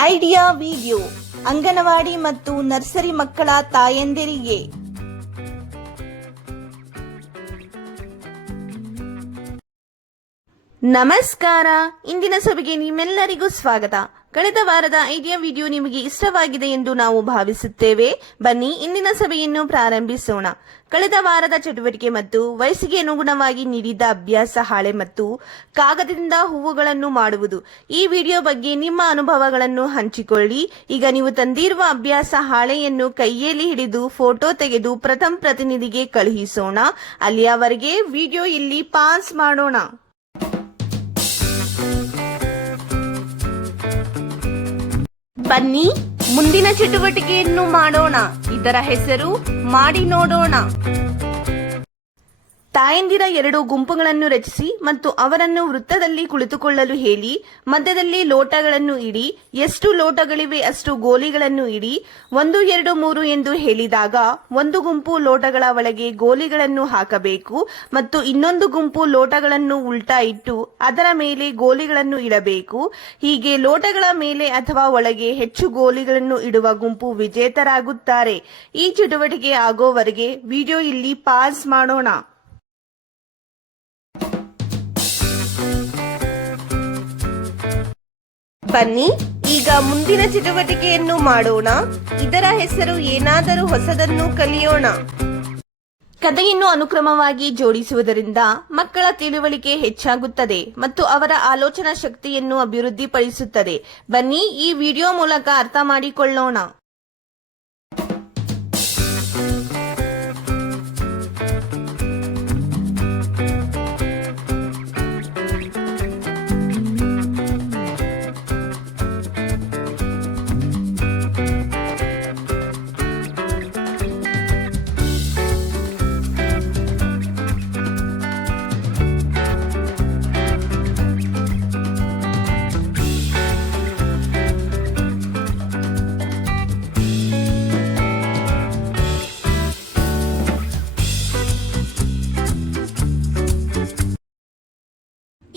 Idea video anganwadi ಮತ್ತು nursery ಮಕ್ಕಳ ತಾಯಂದಿರಿಗೆ. ನಮಸ್ಕಾರ ಇಂದಿನ ಸಭೆಗೆ ನಿಮ್ಮೆಲ್ಲರಿಗೂ ಸ್ವಾಗತ. ಕಳೆದ ವಾರದ ಐಡಿಯಾ ವಿಡಿಯೋ ನಿಮಗೆ ಇಷ್ಟವಾಗಿದೆ ಎಂದು ನಾವು ಭಾವಿಸುತ್ತೇವೆ. ಬನ್ನಿ, ಇಂದಿನ ಸಭೆಯನ್ನು ಪ್ರಾರಂಭಿಸೋಣ. ಕಳೆದ ವಾರದ ಚಟುವಟಿಕೆ ಮತ್ತು ವಯಸ್ಸಿಗೆ ಅನುಗುಣವಾಗಿ ನೀಡಿದ ಅಭ್ಯಾಸ, ಹಾಳೆ ಮತ್ತು ಕಾಗದದಿಂದ ಹೂವುಗಳನ್ನು ಮಾಡುವುದು. ಈ ವಿಡಿಯೋ ಬಗ್ಗೆ ನಿಮ್ಮ ಅನುಭವಗಳನ್ನು ಹಂಚಿಕೊಳ್ಳಿ. ಈಗ ನೀವು ತಂದಿರುವ ಅಭ್ಯಾಸ, ಹಾಳೆಯನ್ನು ಕೈಯಲ್ಲಿ ಹಿಡಿದು ಫೋಟೋ ತೆಗೆದು ಪ್ರಥಮ ಪ್ರತಿನಿಧಿಗೆ ಕಳುಹಿಸೋಣ. ಅಲ್ಲಿಯವರೆಗೆ ವಿಡಿಯೋ ಇಲ್ಲಿ ಪಾಸ್ ಮಾಡೋಣ. ಬನ್ನಿ ಮುಂದಿನ ಚಟುವಟಿಕೆಯನ್ನು ಮಾಡೋಣ. ಇದರ ಹೆಸರು ಮಾಡಿ ನೋಡೋಣ. ತಾಯಂದಿರ ಎರಡು ಗುಂಪುಗಳನ್ನು ರಚಿಸಿ ಮತ್ತು ಅವರನ್ನು ವೃತ್ತದಲ್ಲಿ ಕುಳಿತುಕೊಳ್ಳಲು ಹೇಳಿ, ಮಧ್ಯದಲ್ಲಿ ಲೋಟಗಳನ್ನು ಇಡಿ, ಎಷ್ಟು ಲೋಟಗಳಿವೆ ಅಷ್ಟು ಗೋಲಿಗಳನ್ನು ಇಡಿ, ಒಂದು, ಎರಡು, ಮೂರು ಎಂದು ಹೇಳಿದಾಗ ಒಂದು ಗುಂಪು ಲೋಟಗಳ ಒಳಗೆ ಗೋಲಿಗಳನ್ನು ಹಾಕಬೇಕು ಮತ್ತು ಇನ್ನೊಂದು ಗುಂಪು ಲೋಟಗಳನ್ನು ಉಲ್ಟಾ ಇಟ್ಟು ಅದರ ಮೇಲೆ ಗೋಲಿಗಳನ್ನು ಇಡಬೇಕು. ಹೀಗೆ ಲೋಟಗಳ ಮೇಲೆ ಅಥವಾ ಒಳಗೆ ಹೆಚ್ಚು ಗೋಲಿಗಳನ್ನು ಇಡುವ ಗುಂಪು ವಿಜೇತರಾಗುತ್ತಾರೆ. ಈ ಚಟುವಟಿಕೆ ಆಗೋವರೆಗೆ ವಿಡಿಯೋ ಇಲ್ಲಿ ಪಾಸ್ ಮಾಡೋಣ. ಬನ್ನಿ, ಈಗ ಮುಂದಿನ ಚಟುವಟಿಕೆಯನ್ನು ಮಾಡೋಣ. ಇದರ ಹೆಸರು ಏನಾದರೂ ಹೊಸದನ್ನು ಕಲಿಯೋಣ. ಕಥೆಯನ್ನು ಅನುಕ್ರಮವಾಗಿ ಜೋಡಿಸುವುದರಿಂದ ಮಕ್ಕಳ ತಿಳುವಳಿಕೆ ಹೆಚ್ಚಾಗುತ್ತದೆ ಮತ್ತು ಅವರ ಆಲೋಚನಾ ಶಕ್ತಿಯನ್ನು ಅಭಿವೃದ್ಧಿಪಡಿಸುತ್ತದೆ. ಬನ್ನಿ, ಈ ವಿಡಿಯೋ ಮೂಲಕ ಅರ್ಥ ಮಾಡಿಕೊಳ್ಳೋಣ.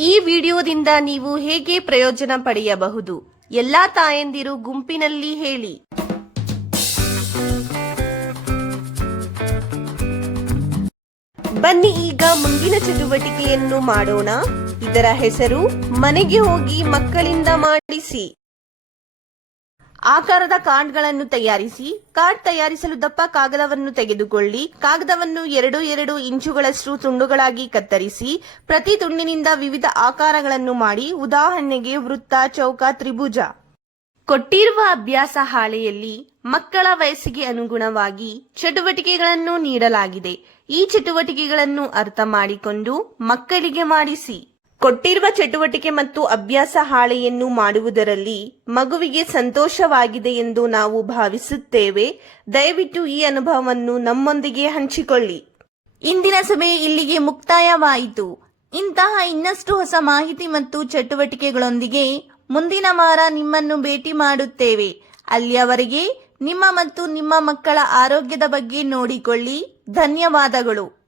ಈ ವಿಡಿಯೋದಿಂದ ನೀವು ಹೇಗೆ ಪ್ರಯೋಜನ ಪಡೆಯಬಹುದು? ಎಲ್ಲಾ ತಾಯಂದಿರು ಗುಂಪಿನಲ್ಲಿ ಹೇಳಿ. ಬನ್ನಿ ಈಗ ಮುಂದಿನ ಚಟುವಟಿಕೆಯನ್ನು ಮಾಡೋಣ. ಇದರ ಹೆಸರು, ಮನೆಗೆ ಹೋಗಿ ಮಕ್ಕಳಿಂದ ಮಾಡಿಸಿ. ಆಕಾರದ ಕಾರ್ಡ್ಗಳನ್ನು ತಯಾರಿಸಿ, ಕಾರ್ಡ್ ತಯಾರಿಸಲು ದಪ್ಪ ಕಾಗದವನ್ನು ತೆಗೆದುಕೊಳ್ಳಿ, ಕಾಗದವನ್ನು ಎರಡು ಎರಡು ಇಂಚುಗಳಷ್ಟು ತುಂಡುಗಳಾಗಿ ಕತ್ತರಿಸಿ, ಪ್ರತಿ ತುಂಡಿನಿಂದ ವಿವಿಧ ಆಕಾರಗಳನ್ನು ಮಾಡಿ, ಉದಾಹರಣೆಗೆ ವೃತ್ತ, ಚೌಕ, ತ್ರಿಭುಜ. ಕೊಟ್ಟಿರುವ ಅಭ್ಯಾಸ ಹಾಳೆಯಲ್ಲಿ ಮಕ್ಕಳ ವಯಸ್ಸಿಗೆ ಅನುಗುಣವಾಗಿ ಚಟುವಟಿಕೆಗಳನ್ನು ನೀಡಲಾಗಿದೆ. ಈ ಚಟುವಟಿಕೆಗಳನ್ನು ಅರ್ಥ ಮಾಡಿಕೊಂಡು ಮಕ್ಕಳಿಗೆ ಮಾಡಿಸಿ. ಕೊಟ್ಟಿರುವ ಚಟುವಟಿಕೆ ಮತ್ತು ಅಭ್ಯಾಸ ಹಾಳೆಯನ್ನು ಮಾಡುವುದರಲ್ಲಿ ಮಗುವಿಗೆ ಸಂತೋಷವಾಗಿದೆ ಎಂದು ನಾವು ಭಾವಿಸುತ್ತೇವೆ. ದಯವಿಟ್ಟು ಈ ಅನುಭವವನ್ನು ನಮ್ಮೊಂದಿಗೆ ಹಂಚಿಕೊಳ್ಳಿ. ಇಂದಿನ ಸಭೆ ಇಲ್ಲಿಗೆ ಮುಕ್ತಾಯವಾಯಿತು. ಇಂತಹ ಇನ್ನಷ್ಟು ಹೊಸ ಮಾಹಿತಿ ಮತ್ತು ಚಟುವಟಿಕೆಗಳೊಂದಿಗೆ ಮುಂದಿನ ವಾರ ನಿಮ್ಮನ್ನು ಭೇಟಿ ಮಾಡುತ್ತೇವೆ. ಅಲ್ಲಿಯವರೆಗೆ ನಿಮ್ಮ ಮತ್ತು ನಿಮ್ಮ ಮಕ್ಕಳ ಆರೋಗ್ಯದ ಬಗ್ಗೆ ನೋಡಿಕೊಳ್ಳಿ. ಧನ್ಯವಾದಗಳು.